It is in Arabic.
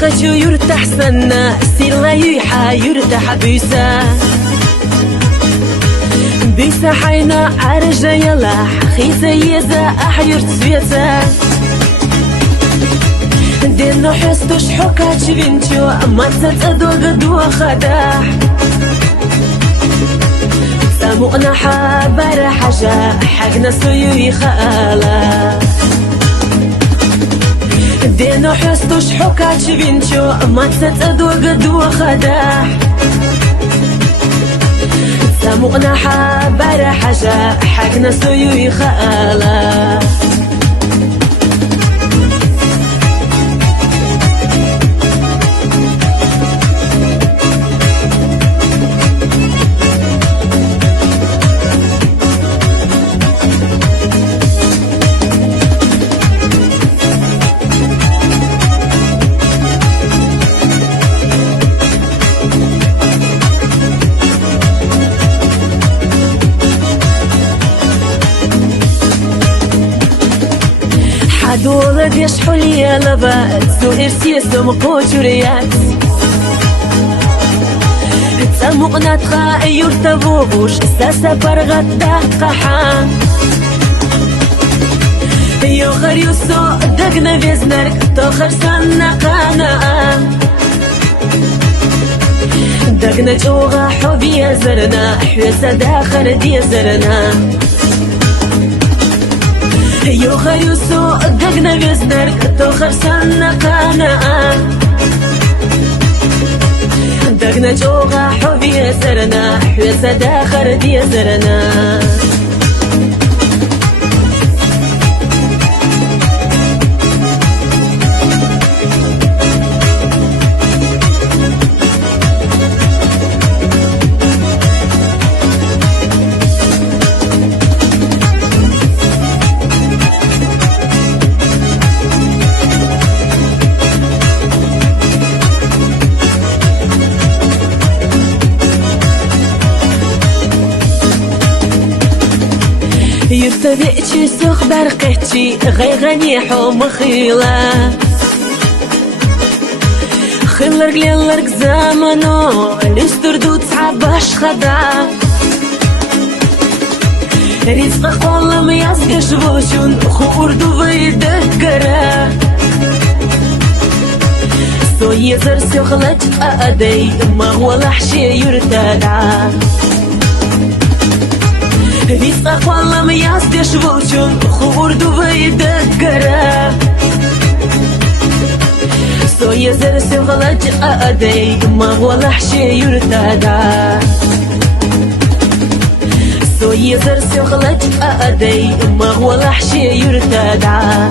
خجو يرتاح سنة سير لا يحا يرتاح بيسا حينا عرجة يلاح خيزة يزا أحير تسويتا دينو حستوش حكات شبينتو ما تتأدو قدو خداح سامونا حابر حاجة حقنا سيوي خالا دينو حستوش حكات شبينتو ما تتأدو قدو خداح سامونا حابر حاجة حقنا سيوي خالا دولة ديش حولي لبات سوهر سيسو مقوشوريات تسمقنا تخاء يرتبوش ساسا برغت دقحا يوخر يوسو دقنا بيزنرك توخر سنة قانا دقنا جوغا حبي زرنا حوسا داخر دي زرنا يوخر يوسو دقنا بيزنرك توخر سنة قانا دقنا جوغا حبي زرنا حوسا داخر دي زرنا يرتدئتي سوخ برقتي غيغني حوم خيلا خلرق ليلرق زمنو لستردو تصعباش خدا رزق والله ما يسقش بوشون خوردو بيدكرا سو يزر سوخلت أدي ما هو لحشي يرتدع رزقك والله ما يصدش بوشون خوردو بيدكرا سو يزر سوغلج أدي ما هو لحشي يرتدع سو يزر سوغلج أدي ما هو لحشي يرتدع